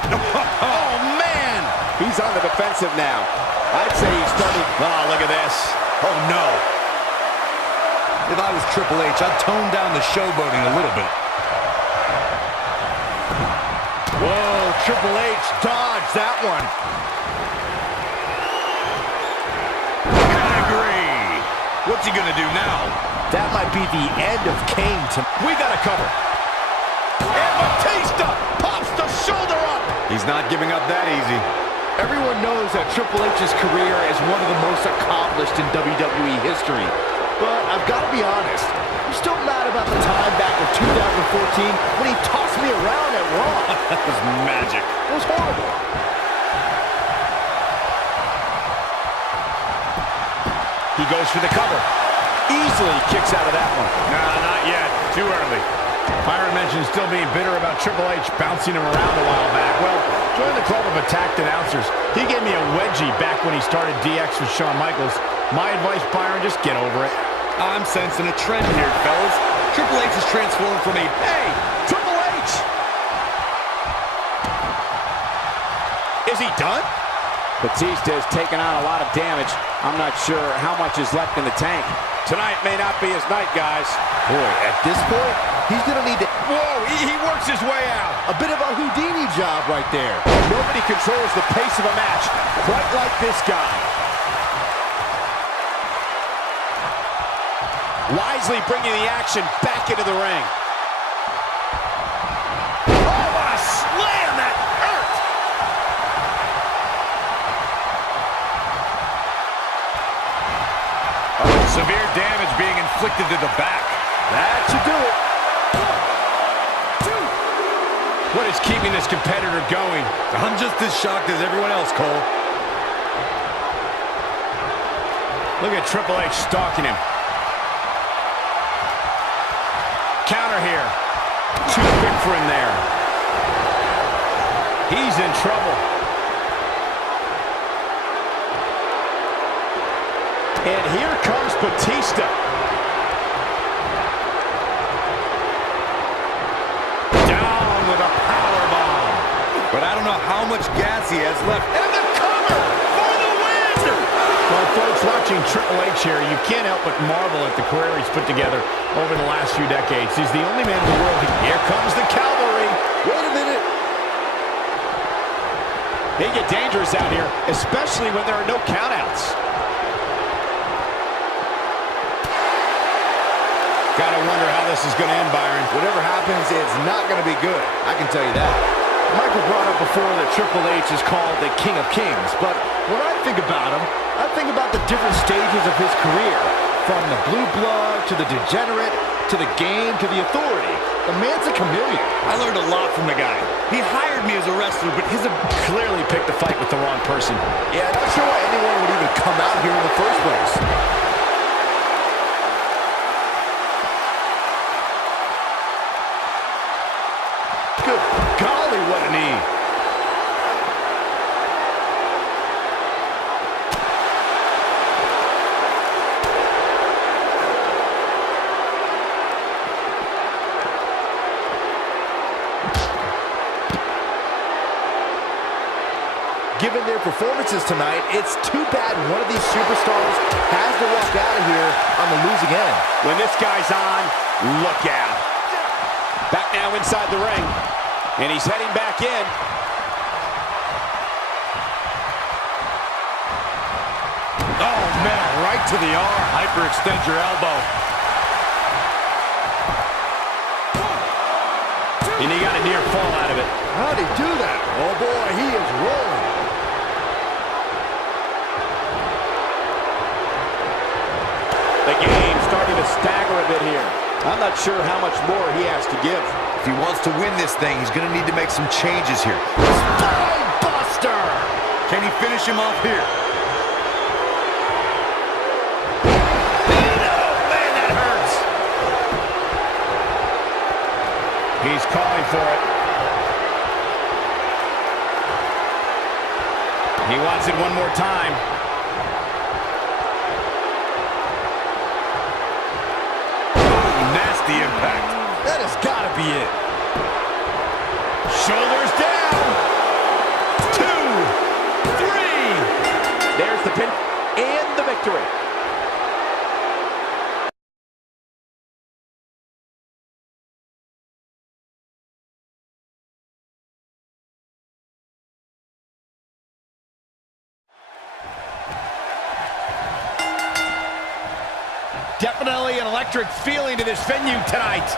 Oh, man! He's on the defensive now. I'd say he's starting. Oh, look at this. Oh, no. If I was Triple H, I'd tone down the showboating a little bit. Whoa, Triple H dodged that one. Pedigree. What's he gonna do now? That might be the end of Kane. We got to cover. And Batista pops the shoulder up. He's not giving up that easy. Everyone knows that Triple H's career is one of the most accomplished in WWE history. But I've got to be honest, I'm still mad about the time back in 2014 when he tossed me around at Raw. That was magic. It was horrible. He goes for the cover. Easily kicks out of that one. Nah, not yet. Too early. Byron mentioned still being bitter about Triple H bouncing him around a while back. Well, join the club of attacked announcers. He gave me a wedgie back when he started DX with Shawn Michaels. My advice, Byron, just get over it. I'm sensing a trend here, fellas. Triple H has transformed from a, Hey, Triple H! Is he done? Batista has taken on a lot of damage. I'm not sure how much is left in the tank. Tonight may not be his night, guys. Boy, at this point, he's going to need to... Whoa, he works his way out. A bit of a Houdini job right there. Nobody controls the pace of a match quite like this guy. Wisely bringing the action back into the ring. Oh, what a slam! That hurt! severe damage being inflicted to the back. That should do it. 1, 2. What is keeping this competitor going? I'm just as shocked as everyone else, Cole. Look at Triple H stalking him. Counter here. Too quick for him there. He's in trouble. And here comes Batista. Down with a powerbomb. But I don't know how much gas he has left. And the cover for the win! Well, folks, watching Triple H here, you can't help but marvel at the career he's put together over the last few decades. He's the only man in the world. Here comes the cavalry. Wait a minute. They get dangerous out here, especially when there are no countouts. Gotta wonder how this is going to end, Byron. Whatever happens, it's not going to be good. I can tell you that. Michael brought up before that Triple H is called the King of Kings, but when I think about him, I think about the different stages of his career, from the blue blood to the degenerate to the game to the authority. The man's a chameleon. I learned a lot from the guy. He hired me as a wrestler, but his Clearly picked the fight with the wrong person. Yeah, not sure why anyone would even come out here in the first place. Good golly, what a knee. Given their performances tonight, it's too bad one of these superstars has to walk out of here on the losing end. When this guy's on, look out. Back now inside the ring, and he's heading back in. Oh, man, right to the arm. Hyperextend your elbow. And he got a near fall out of it. How'd he do that? Oh, boy, he is rolling. The game starting to stagger a bit here. I'm not sure how much more he has to give. If he wants to win this thing, he's going to need to make some changes here. Spine Buster! Can he finish him off here? Man, that hurts. He's calling for it. He wants it one more time. Nasty impact. That has got to be it. Shoulders down. 2, 3. There's the pin and the victory. Definitely an electric feeling to this venue tonight.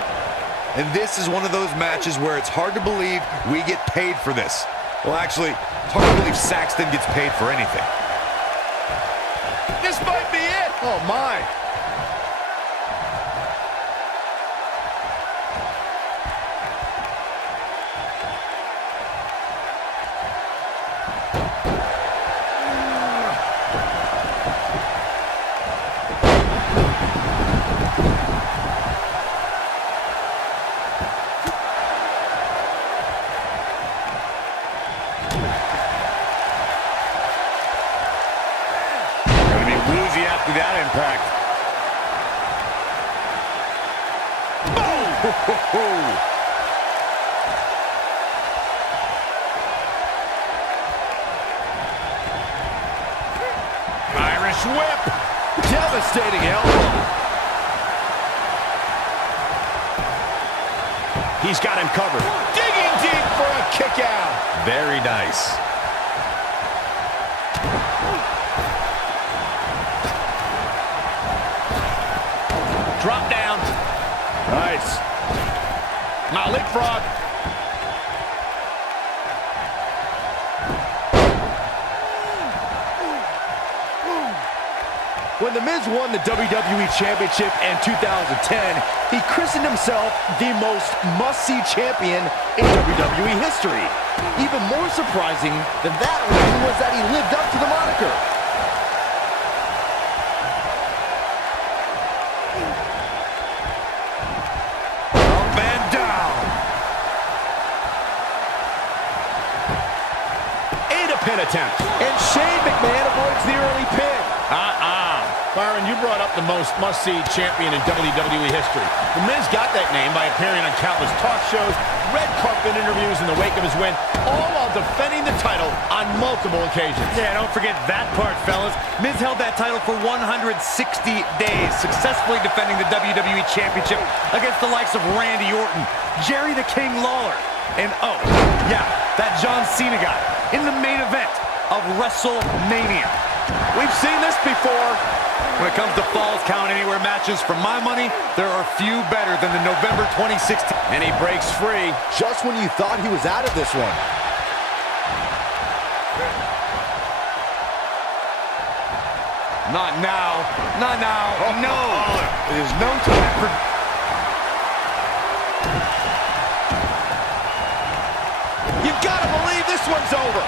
And this is one of those matches where it's hard to believe we get paid for this. Well, actually, it's hard to believe Saxton gets paid for anything. This might be it. Oh, my. Woozy after that impact. Boom! Irish whip. Devastating elbow. He's got him covered. Digging deep for a kick out. Very nice. Drop down. Nice. Now leapfrog. When The Miz won the WWE Championship in 2010, he christened himself the most must-see champion in WWE history. Even more surprising than that reign was that he lived up to the moniker. Up and down. And a pin attempt. And Shane McMahon avoids the early pin. Byron, you brought up the most must-see champion in WWE history. The Miz got that name by appearing on countless talk shows, red carpet interviews in the wake of his win, all while defending the title on multiple occasions. Yeah, don't forget that part, fellas. Miz held that title for 160 days, successfully defending the WWE Championship against the likes of Randy Orton, Jerry the King Lawler, and oh, yeah, that John Cena guy. in the main event of Wrestlemania. We've seen this before. When it comes to Falls Count Anywhere matches, for my money, there are few better than the November 2016. And he breaks free. Just when you thought he was out of this one. Not now. Not now. No. It is no time for... You've got to believe this one's over.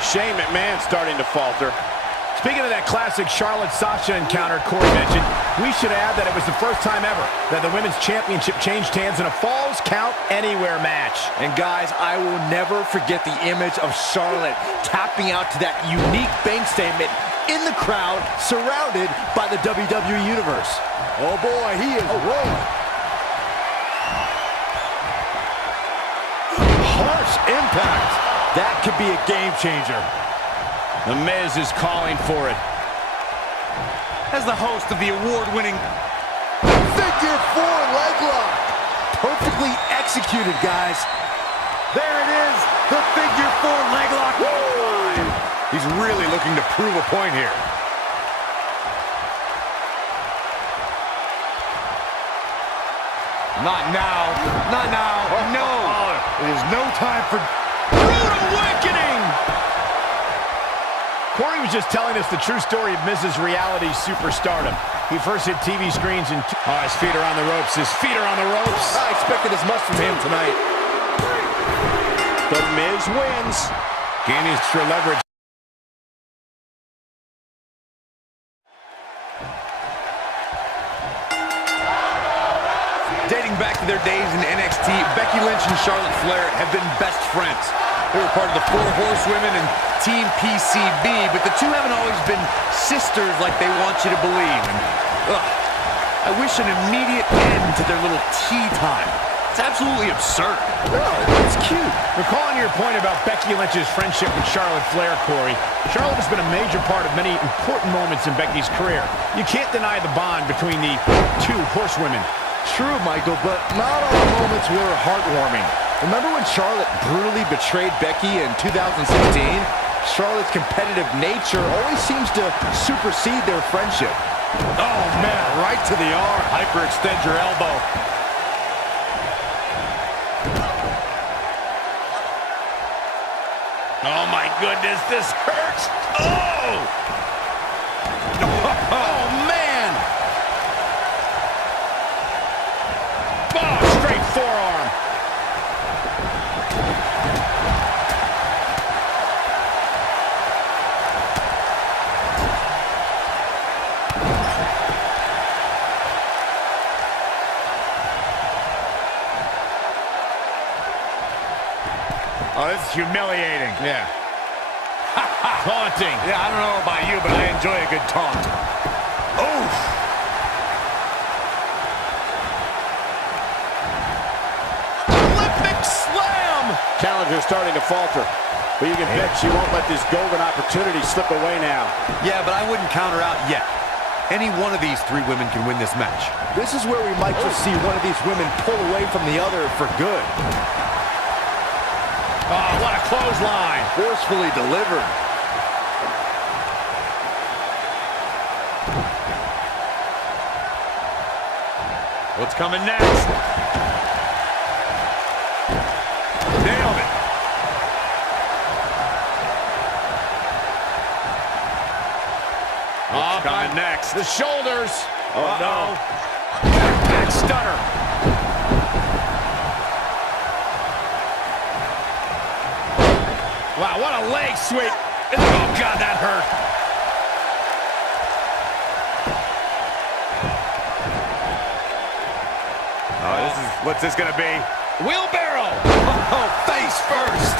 Shane McMahon starting to falter. Speaking of that classic Charlotte-Sasha encounter Corey mentioned, we should add that it was the first time ever that the Women's Championship changed hands in a Falls Count Anywhere match. And guys, I will never forget the image of Charlotte tapping out to that unique bank statement in the crowd, surrounded by the WWE Universe. Oh boy, he is rolling. Harsh impact. That could be a game changer. The Miz is calling for it. As the host of the award-winning Figure 4 leg lock. Perfectly executed, guys. There it is, the Figure 4 leg lock. He's really looking to prove a point here. Not now. Not now. No. It is no time for... Rude awakening! Corey was just telling us the true story of Miz's reality superstardom. He first hit TV screens and... Oh, his feet are on the ropes. His feet are on the ropes. I expected as much from him tonight. The Miz wins. Gaining extra leverage. Dating back to their days in NXT, Becky Lynch and Charlotte Flair have been best friends. They were part of the Four Horsewomen and Team PCB, but the two haven't always been sisters like they want you to believe. And, I wish an immediate end to their little tea time. It's absolutely absurd. No, it's cute. Recalling your point about Becky Lynch's friendship with Charlotte Flair, Corey, Charlotte has been a major part of many important moments in Becky's career. You can't deny the bond between the two horsewomen. True, Michael, but not all moments were heartwarming. Remember when Charlotte brutally betrayed Becky in 2016? Charlotte's competitive nature always seems to supersede their friendship. Oh, man, right to the arm. Hyperextend your elbow. Oh, my goodness, this hurts. Oh! Oh, man! Oh, straight forearm. Oh, this is humiliating. Yeah. Taunting. Yeah, I don't know about you, but I enjoy a good taunt. Oof! Olympic slam! Challenger's starting to falter, but you can bet she won't let this golden opportunity slip away now. Yeah, but I wouldn't counter out yet. Any one of these three women can win this match. This is where we might just see one of these women pull away from the other for good. Oh, what a clothesline. Forcefully delivered. What's coming next? Nailed it. What's coming next? The shoulders. Oh, no. Back stunner. Wow, what a leg sweep. Oh, God, that hurt. Oh, what's this gonna be? Wheelbarrow. Oh, face first.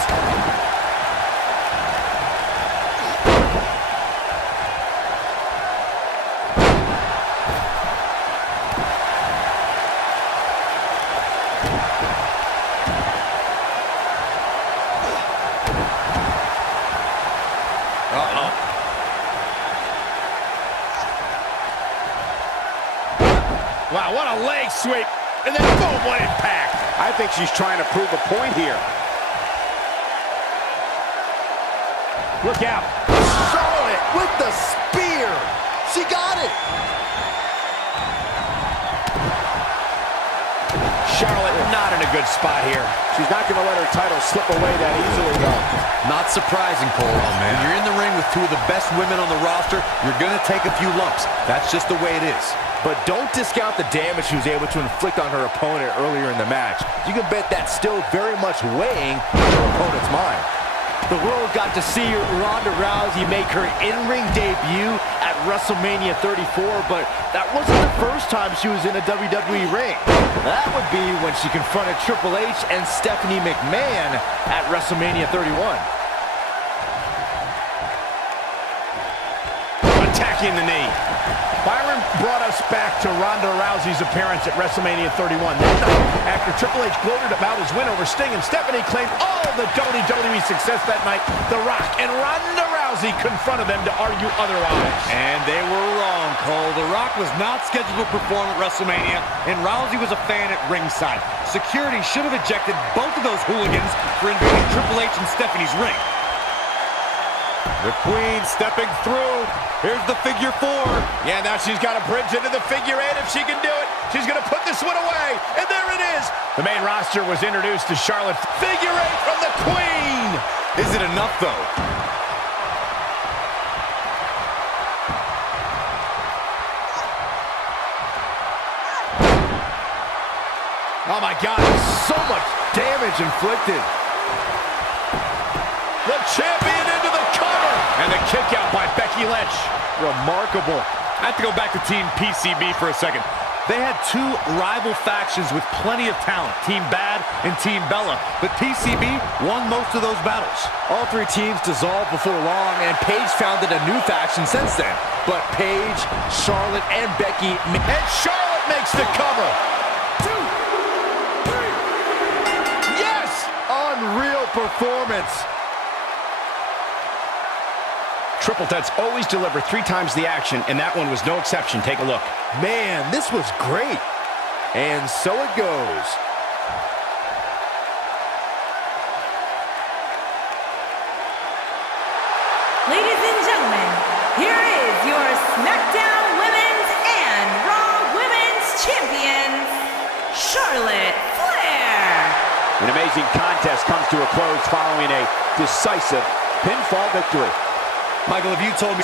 Wow, what a leg sweep. And then boom, what impact. I think she's trying to prove a point here. Look out. Charlotte with the spear. She got it. Charlotte not in a good spot here. She's not going to let her title slip away that easily, though. Not surprising, Cole. When you're in the ring with two of the best women on the roster, you're going to take a few lumps. That's just the way it is. But don't discount the damage she was able to inflict on her opponent earlier in the match. You can bet that's still very much weighing on her opponent's mind. The world got to see Ronda Rousey make her in-ring debut at Wrestlemania 34, but that wasn't the first time she was in a WWE ring. That would be when she confronted Triple H and Stephanie McMahon at WrestleMania 31. Attacking the knee. Byron brought us back to Ronda Rousey's appearance at WrestleMania 31. That night, after Triple H gloated about his win over Sting and Stephanie claimed all of the WWE success that night, The Rock and Ronda Rousey confronted them to argue otherwise. And they were wrong, Cole. The Rock was not scheduled to perform at WrestleMania, and Rousey was a fan at ringside. Security should have ejected both of those hooligans for invading Triple H and Stephanie's ring. The Queen stepping through. Here's the figure 4. Yeah, now she's got a bridge into the figure 8 if she can do it. She's going to put this one away, and there it is. The main roster was introduced to Charlotte. Figure 8 from the Queen. Is it enough, though? Oh, my God. So much damage inflicted. The champion into the cover. And the kick out by Becky Lynch. Remarkable. I have to go back to Team PCB for a second. They had two rival factions with plenty of talent, Team Bad and Team Bella, but PCB won most of those battles. All three teams dissolved before long, and Paige founded a new faction since then. But Paige, Charlotte, and Becky... And Charlotte makes the cover. 2, 3. Yes! Unreal performance. Triple Threats always deliver 3 times the action, and that one was no exception. Take a look. Man, this was great. And so it goes. Ladies and gentlemen, here is your SmackDown Women's and Raw Women's Champions, Charlotte Flair. An amazing contest comes to a close following a decisive pinfall victory. Michael, if you told me...